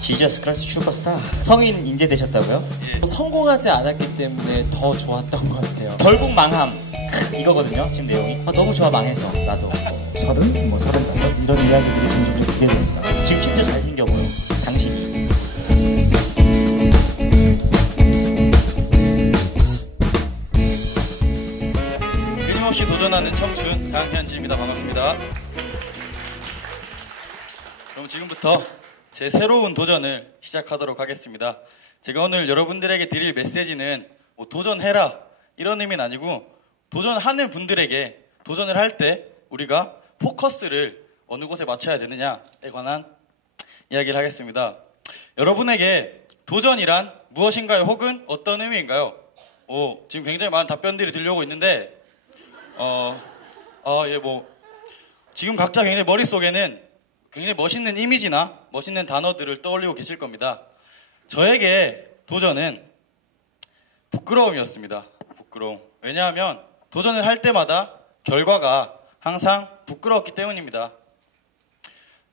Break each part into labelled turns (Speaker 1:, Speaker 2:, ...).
Speaker 1: 지저스 크라스 슈퍼스타 성인 인재 되셨다고요?
Speaker 2: 예.
Speaker 3: 성공하지 않았기 때문에 더 좋았던 것 같아요.
Speaker 1: 결국 망함 크, 이거거든요 지금 내용이 아, 너무 좋아 망해서 나도
Speaker 4: 서른, 뭐 서른다섯 이런 이야기들이 점점 좀 기대됩니다.
Speaker 1: 지금 심지어 잘생겨 보여 당신이
Speaker 2: 끊임없이 도전하는 청춘 강현지입니다. 반갑습니다. 그럼 지금부터 제 새로운 도전을 시작하도록 하겠습니다. 제가 오늘 여러분들에게 드릴 메시지는 뭐 도전해라 이런 의미는 아니고 도전하는 분들에게 도전을 할 때 우리가 포커스를 어느 곳에 맞춰야 되느냐에 관한 이야기를 하겠습니다. 여러분에게 도전이란 무엇인가요? 혹은 어떤 의미인가요? 오, 지금 굉장히 많은 답변들이 들려오고 있는데 어, 아, 예, 뭐, 지금 각자 굉장히 머릿속에는 굉장히 멋있는 이미지나 멋있는 단어들을 떠올리고 계실 겁니다. 저에게 도전은 부끄러움이었습니다. 부끄러움. 왜냐하면 도전을 할 때마다 결과가 항상 부끄러웠기 때문입니다.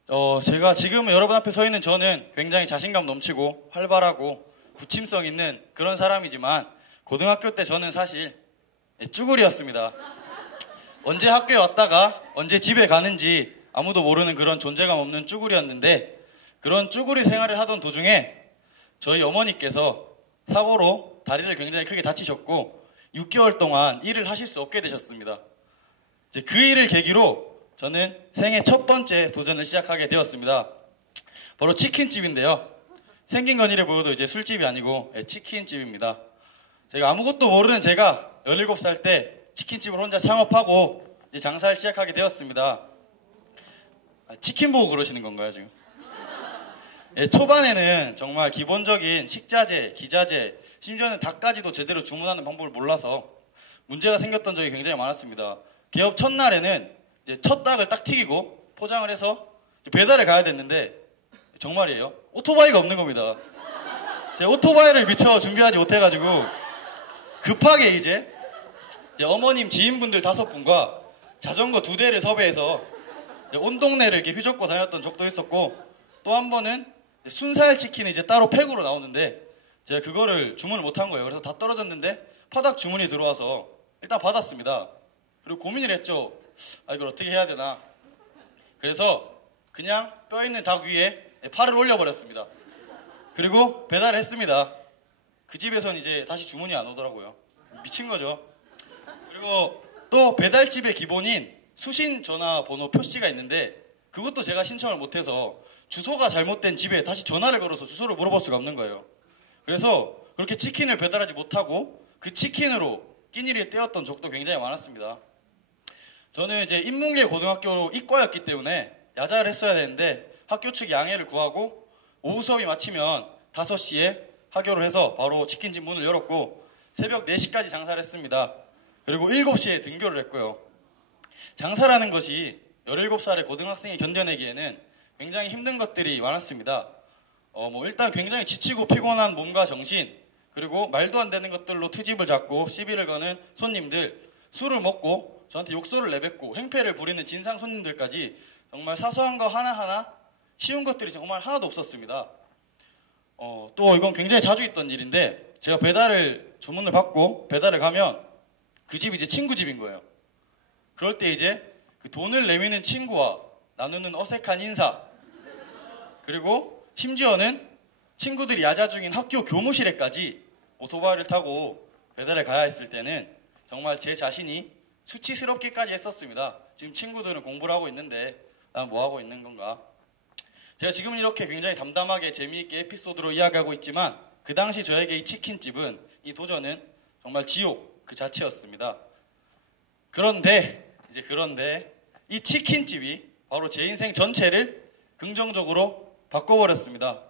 Speaker 2: 어, 제가 지금 여러분 앞에 서 있는 저는 굉장히 자신감 넘치고 활발하고 부침성 있는 그런 사람이지만 고등학교 때 저는 사실 예, 쭈구리였습니다. 언제 학교에 왔다가 언제 집에 가는지 아무도 모르는 그런 존재감 없는 쭈구리였는데 그런 쭈구리 생활을 하던 도중에 저희 어머니께서 사고로 다리를 굉장히 크게 다치셨고 6개월 동안 일을 하실 수 없게 되셨습니다. 이제 그 일을 계기로 저는 생애 첫 번째 도전을 시작하게 되었습니다. 바로 치킨집인데요. 생긴 건 이래 보여도 이제 술집이 아니고 예, 치킨집입니다. 제가 아무것도 모르는 제가 17살 때 치킨집을 혼자 창업하고 장사를 시작하게 되었습니다. 아, 치킨 보고 그러시는 건가요, 지금? 예, 초반에는 정말 기본적인 식자재, 기자재, 심지어는 닭까지도 제대로 주문하는 방법을 몰라서 문제가 생겼던 적이 굉장히 많았습니다. 개업 첫날에는 첫 닭을 딱 튀기고 포장을 해서 배달을 가야 됐는데 정말이에요. 오토바이가 없는 겁니다. 제 오토바이를 미처 준비하지 못해가지고 급하게 이제 어머님 지인분들 다섯 분과 자전거 두 대를 섭외해서 온 동네를 이렇게 휘젓고 다녔던 적도 있었고 또 한 번은 순살 치킨이 이제 따로 팩으로 나오는데 제가 그거를 주문을 못 한 거예요. 그래서 다 떨어졌는데 파닥 주문이 들어와서 일단 받았습니다. 그리고 고민을 했죠. 아 이걸 어떻게 해야 되나. 그래서 그냥 뼈 있는 닭 위에 팔을 올려버렸습니다. 그리고 배달을 했습니다. 그 집에선 이제 다시 주문이 안 오더라고요. 미친 거죠. 그리고 또 배달집의 기본인 수신 전화번호 표시가 있는데 그것도 제가 신청을 못해서 주소가 잘못된 집에 다시 전화를 걸어서 주소를 물어볼 수가 없는 거예요. 그래서 그렇게 치킨을 배달하지 못하고 그 치킨으로 끼니를 떼었던 적도 굉장히 많았습니다. 저는 이제 인문계 고등학교 이과였기 때문에 야자를 했어야 되는데 학교 측 양해를 구하고 오후 수업이 마치면 5시에 하교를 해서 바로 치킨집 문을 열었고 새벽 4시까지 장사를 했습니다. 그리고 7시에 등교를 했고요. 장사라는 것이 17살의 고등학생이 견뎌내기에는 굉장히 힘든 것들이 많았습니다. 어, 뭐 일단 굉장히 지치고 피곤한 몸과 정신, 그리고 말도 안 되는 것들로 트집을 잡고 시비를 거는 손님들, 술을 먹고 저한테 욕설을 내뱉고 행패를 부리는 진상 손님들까지 정말 사소한 거 하나하나 쉬운 것들이 정말 하나도 없었습니다. 어, 또 이건 굉장히 자주 있던 일인데 제가 배달을 주문을 받고 배달을 가면 그 집이 이제 친구 집인 거예요. 그럴 때 이제 그 돈을 내미는 친구와 나누는 어색한 인사 그리고 심지어는 친구들이 야자 중인 학교 교무실에까지 오토바이를 타고 배달을 가야 했을 때는 정말 제 자신이 수치스럽기까지 했었습니다. 지금 친구들은 공부를 하고 있는데 난 뭐 하고 있는 건가? 제가 지금 이렇게 굉장히 담담하게 재미있게 에피소드로 이야기하고 있지만 그 당시 저에게 이 치킨집은 이 도전은 정말 지옥 그 자체였습니다. 그런데 이제 그런데 이 치킨집이 바로 제 인생 전체를 긍정적으로 바꿔버렸습니다.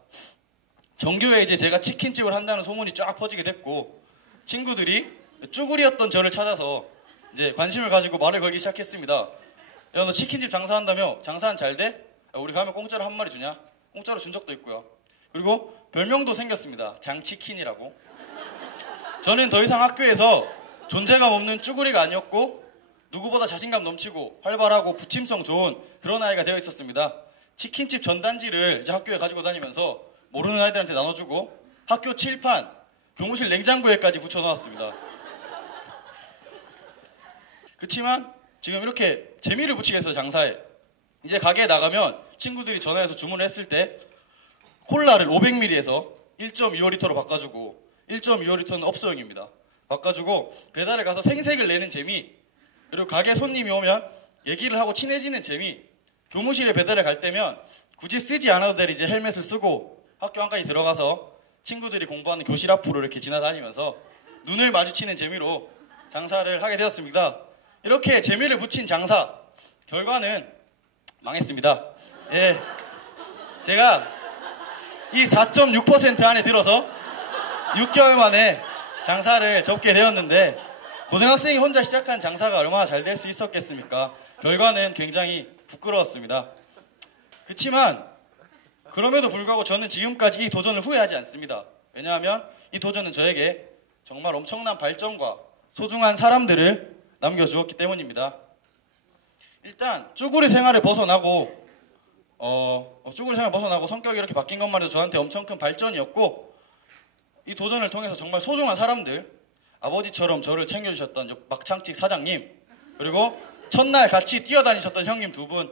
Speaker 2: 정교에 이제 제가 치킨집을 한다는 소문이 쫙 퍼지게 됐고 친구들이 쭈구리였던 저를 찾아서 이제 관심을 가지고 말을 걸기 시작했습니다. 야 너 치킨집 장사한다며 장사는 잘 돼? 야, 우리 가면 공짜로 한 마리 주냐? 공짜로 준 적도 있고요. 그리고 별명도 생겼습니다. 장치킨이라고. 저는 더 이상 학교에서 존재감 없는 쭈구리가 아니었고 누구보다 자신감 넘치고 활발하고 부침성 좋은 그런 아이가 되어 있었습니다. 치킨집 전단지를 이제 학교에 가지고 다니면서 모르는 아이들한테 나눠주고 학교 칠판, 교무실 냉장고에까지 붙여놓았습니다. 그치만 지금 이렇게 재미를 붙이겠어요 장사에. 이제 가게에 나가면 친구들이 전화해서 주문을 했을 때 콜라를 500ml에서 1.25리터로 바꿔주고 1.25리터는 업소용입니다. 바꿔주고 배달을 가서 생색을 내는 재미 그리고 가게 손님이 오면 얘기를 하고 친해지는 재미 교무실에 배달을 갈 때면 굳이 쓰지 않아도 될 이제 헬멧을 쓰고 학교 안까지 들어가서 친구들이 공부하는 교실 앞으로 이렇게 지나다니면서 눈을 마주치는 재미로 장사를 하게 되었습니다. 이렇게 재미를 붙인 장사 결과는 망했습니다. 예, 제가 이 4.6% 안에 들어서 6개월 만에 장사를 접게 되었는데 고등학생이 혼자 시작한 장사가 얼마나 잘 될 수 있었겠습니까? 결과는 굉장히 부끄러웠습니다. 그렇지만 그럼에도 불구하고 저는 지금까지 이 도전을 후회하지 않습니다. 왜냐하면 이 도전은 저에게 정말 엄청난 발전과 소중한 사람들을 남겨주었기 때문입니다. 일단 쭈구리 생활을 벗어나고 어, 어, 쭈구리 생활 벗어나고 성격이 이렇게 바뀐 것만 해도 저한테 엄청 큰 발전이었고 이 도전을 통해서 정말 소중한 사람들 아버지처럼 저를 챙겨주셨던 막창집 사장님 그리고 첫날 같이 뛰어다니셨던 형님 두 분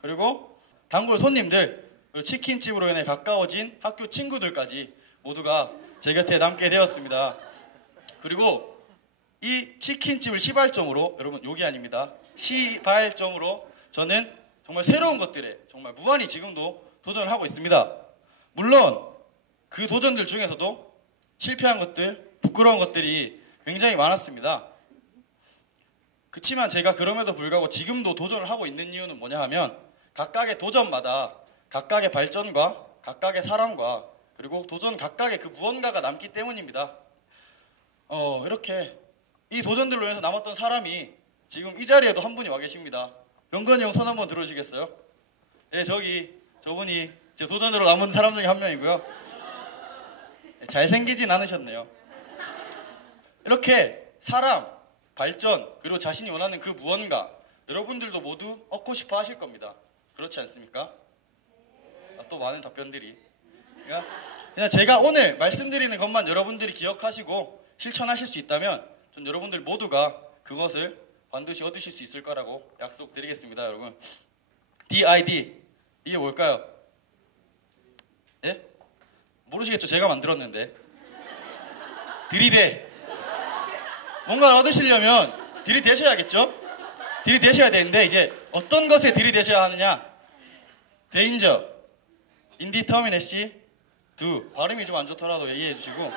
Speaker 2: 그리고 단골 손님들 그리고 치킨집으로 인해 가까워진 학교 친구들까지 모두가 제 곁에 남게 되었습니다. 그리고 이 치킨집을 시발점으로 여러분 욕이 아닙니다. 시발점으로 저는 정말 새로운 것들에 정말 무한히 지금도 도전을 하고 있습니다. 물론 그 도전들 중에서도 실패한 것들, 부끄러운 것들이 굉장히 많았습니다. 그렇지만 제가 그럼에도 불구하고 지금도 도전을 하고 있는 이유는 뭐냐 하면 각각의 도전마다 각각의 발전과 각각의 사랑과 그리고 도전 각각의 그 무언가가 남기 때문입니다. 어, 이렇게 이 도전들로 인해서 남았던 사람이 지금 이 자리에도 한 분이 와 계십니다. 영건이 형 손 한번 들어주시겠어요? 네, 저기 저분이 제 도전으로 남은 사람 중에 한 명이고요. 네, 잘생기진 않으셨네요. 이렇게 사람, 발전, 그리고 자신이 원하는 그 무언가 여러분들도 모두 얻고 싶어 하실 겁니다. 그렇지 않습니까? 아, 또 많은 답변들이. 그러니까 그냥 제가 오늘 말씀드리는 것만 여러분들이 기억하시고 실천하실 수 있다면 전 여러분들 모두가 그것을 반드시 얻으실 수 있을 거라고 약속드리겠습니다, 여러분. DID 이게 뭘까요? 예? 모르시겠죠? 제가 만들었는데. 들이대. 뭔가 얻으시려면 들이대셔야겠죠? 들이대셔야 되는데 이제 어떤 것에 들이대셔야 하느냐? 데인저, 인디터미네시, 두 발음이 좀 안 좋더라도 이해해 주시고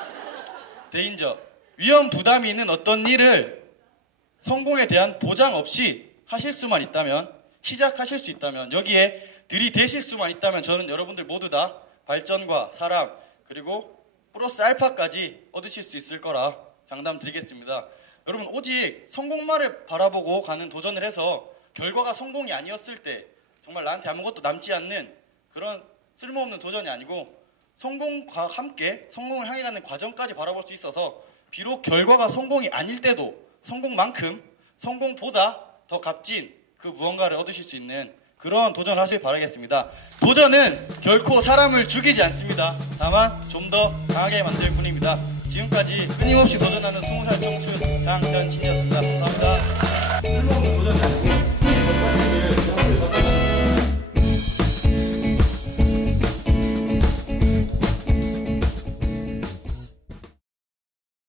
Speaker 2: 데인저 위험 부담이 있는 어떤 일을 성공에 대한 보장 없이 하실 수만 있다면 시작하실 수 있다면 여기에 들이대실 수만 있다면 저는 여러분들 모두 다 발전과 사랑 그리고 플러스 알파까지 얻으실 수 있을 거라 장담 드리겠습니다. 여러분 오직 성공만을 바라보고 가는 도전을 해서 결과가 성공이 아니었을 때 정말 나한테 아무것도 남지 않는 그런 쓸모없는 도전이 아니고 성공과 함께 성공을 향해 가는 과정까지 바라볼 수 있어서 비록 결과가 성공이 아닐 때도 성공만큼 성공보다 더 값진 그 무언가를 얻으실 수 있는 그런 도전을 하길 바라겠습니다. 도전은 결코 사람을 죽이지 않습니다. 다만 좀 더 강하게 만들 뿐입니다. 지금까지 끊임없이 도전하는 20살 청춘 장현진이었습니다.